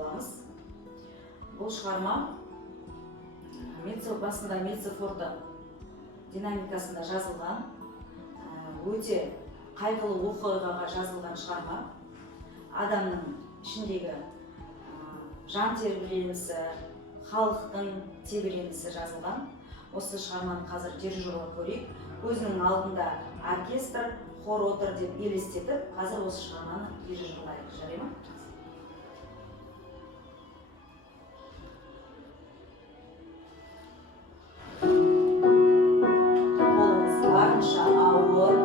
боламыз. Бұл шығарма басында Меццофорта динамикасында жазылған, өте қайғылы оқиғаға жазылған шығарма. Адамның ішіндегі жан тербелісі, халықтың тебіренісі жазылған. Осы шығарманы қазір дирижерлік көрейік. Өзінің алдында оркестр, хор отыр деп елестетіп, қазір осы шығарманы дирижерлайық, жарай ма? Қолыңыз барынша ауыр.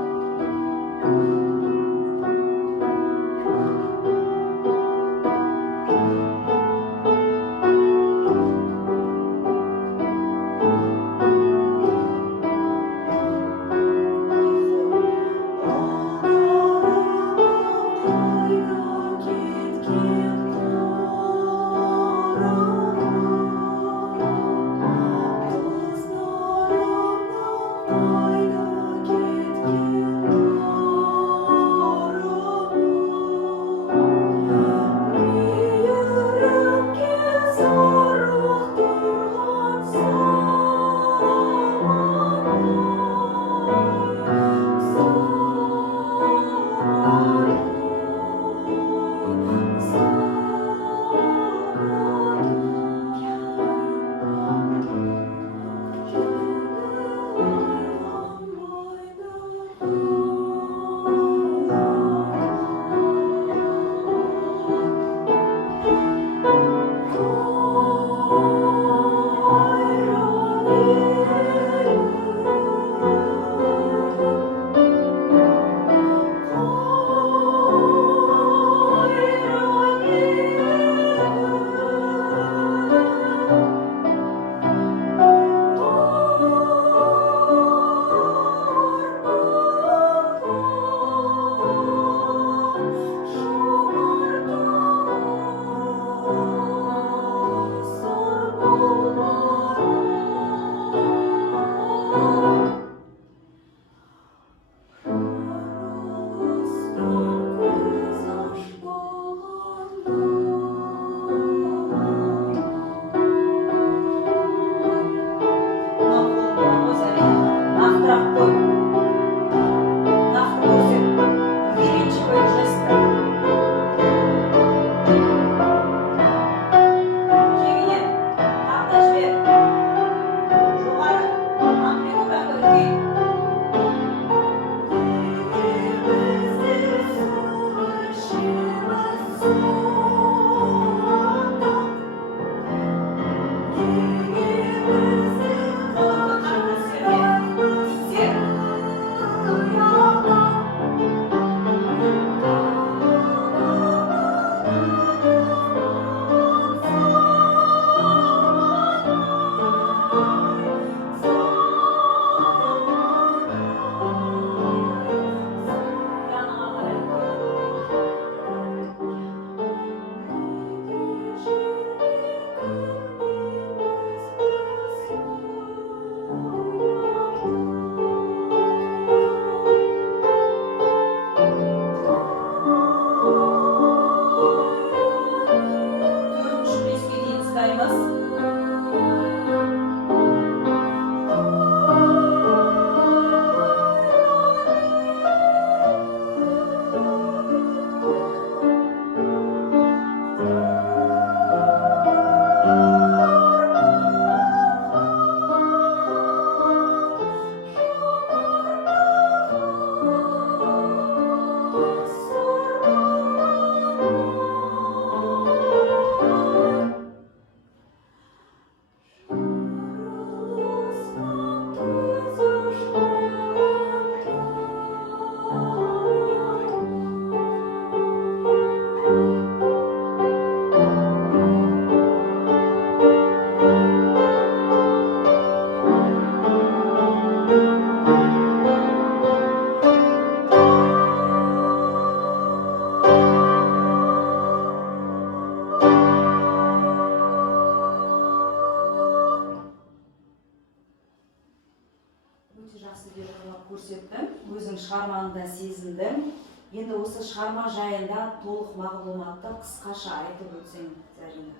Енді осы шығарма жайында толық мағлұматты қысқаша айтып өтсең, Зарина.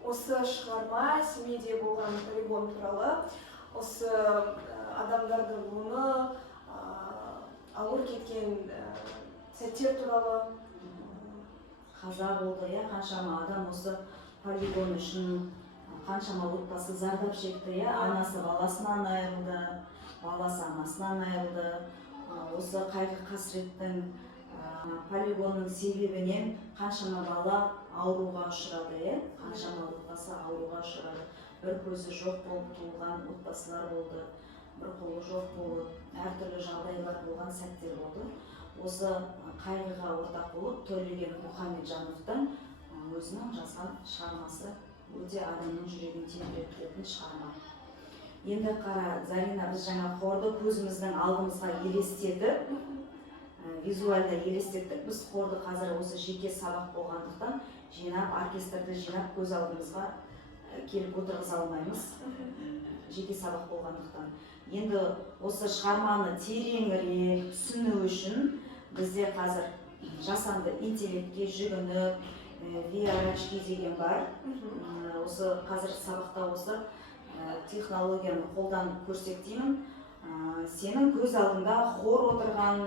Осы шығарма Семейде болған полигон туралы, осы адамдардың оны ауыр кеткен сәттер туралы. Қаза болды, қаншама адам осы полигон үшін, қаншама отбасы зардап шекті, анасы баласынан айырылды, баласы анасынан айырылды. Осы қайғы қасіреттің полигонның себебінен қаншама бала ауруға ұшырады, қаншама отбасы ауруға ұшырады. Бір көзі жоқ болып туылған отбасылар болды, бір қолы жоқ болып, әртүрлі жағдайлар болған сәттер болды. Осы қайғыға ортақ болып Төлеген Мұхамеджановтың өзінің жазған шығармасы өте адамның жүрегін тербететін шығарма. Енді қара, Зарина, біз жаңа хорды көзіміздің алдымызға елестетіп, визуальда елестеттік. Біз хорды қазір осы жеке сабақ болғандықтан жинап, оркестрді жинап, көз алдымызға келіп отырғыза алмаймыз, жеке сабақ болғандықтан. Енді осы шығарманы тереңірек түсіну үшін бізде қазір жасанды интеллектке жүгініп, VR-очки деген бар. Осы қазір сабақта осы технологияны қолданып көрсек деймін. Сенің көз алдында хор отырған,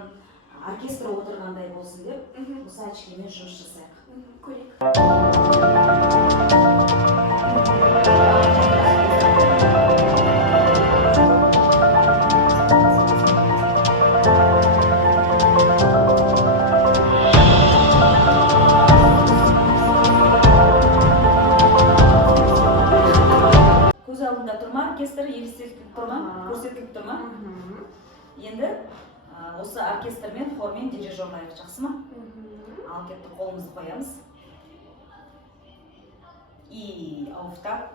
оркестр отырғандай болсын деп, осы очкимен жұмыс жасайық. Көрейік. Оркестр елестетіліп тұр ма? Көрсетіліп тұр ма? Енді осы оркестрмен, хормен дирижерлайық, жақсы ма? Ал кетті, қолымызды қоямыз. И ауыфтап.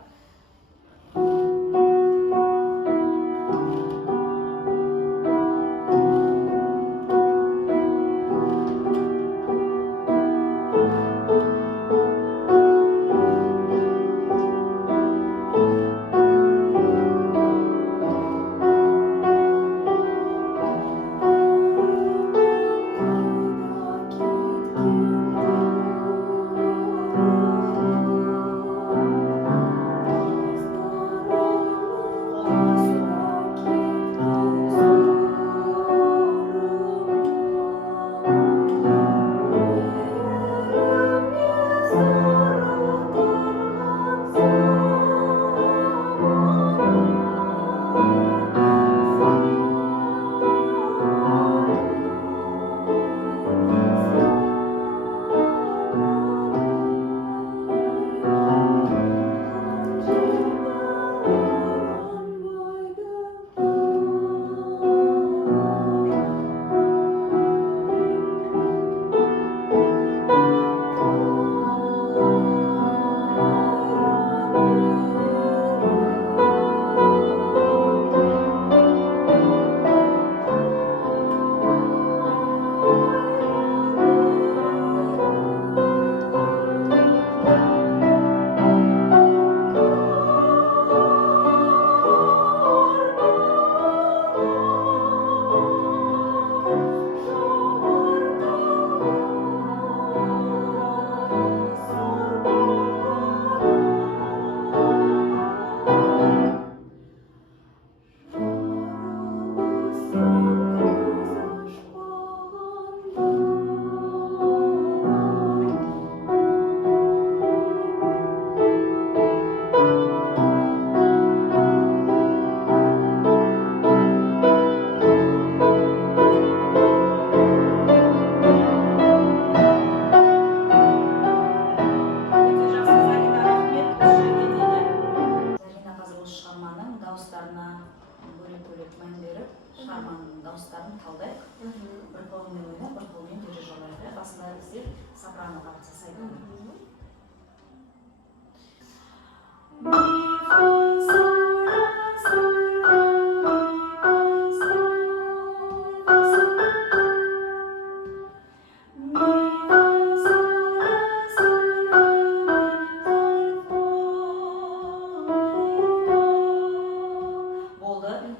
дауыстарын талдайық. Бір қолмен ойнап, бір қолмен дирижерлайық. Басында бізде сопраноға жасайды.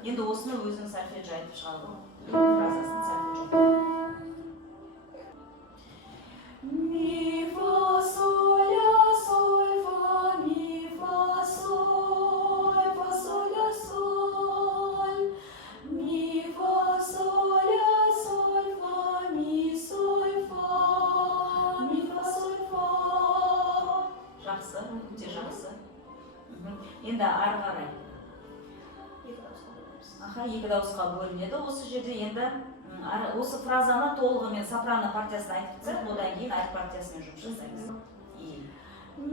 Енді осыны өзің сольфеджио айтып шығарды. Фразасын сольфеджио. жақсы, өте жақсы. Енді ары қарай. Екі дауысқа бөлінеді осы жерде. Енді осы фразаны толығымен сопрано партиясына айтып кетсек, одан кейін альт партиясымен жұмыс жасаймыз. Ми,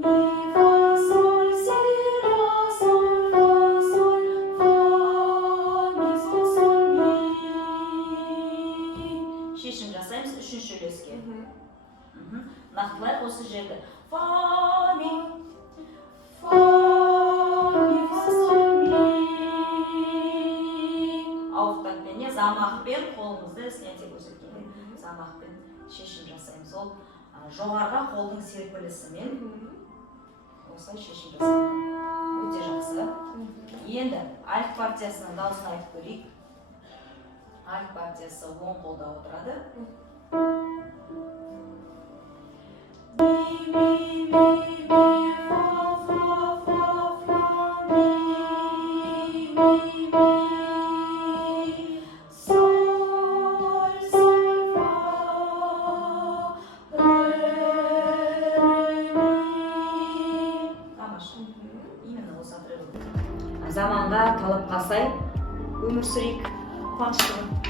фа, соль, си, ля, соль, фа, соль, фа, ми, соль, соль, ми. Шешім жасаймыз үшінші үлеске. Нақтылайық осы жерді. Фа, ми, фа, ми, фа, соль, ми. Ауықтақпен, замақпен қолымызды снятие көрсеткенде замақпен шешім жасаймыз. Ол жоғарғы қолдың серпілісімен осылай шешім жасаймыз. Өте жақсы. Енді альт партиясының дауысын айтып көрейік. Альт партиясы оң қолда отырады. Ми, ми, ми, ми, фа, фа, фа, фа, ми, ми, ми. Соль, соль, фа, ре, ре, ми. Тамаша. Именно осы отрывок. Заманға талапқа сай өмір сүрейік, қуаныштымын.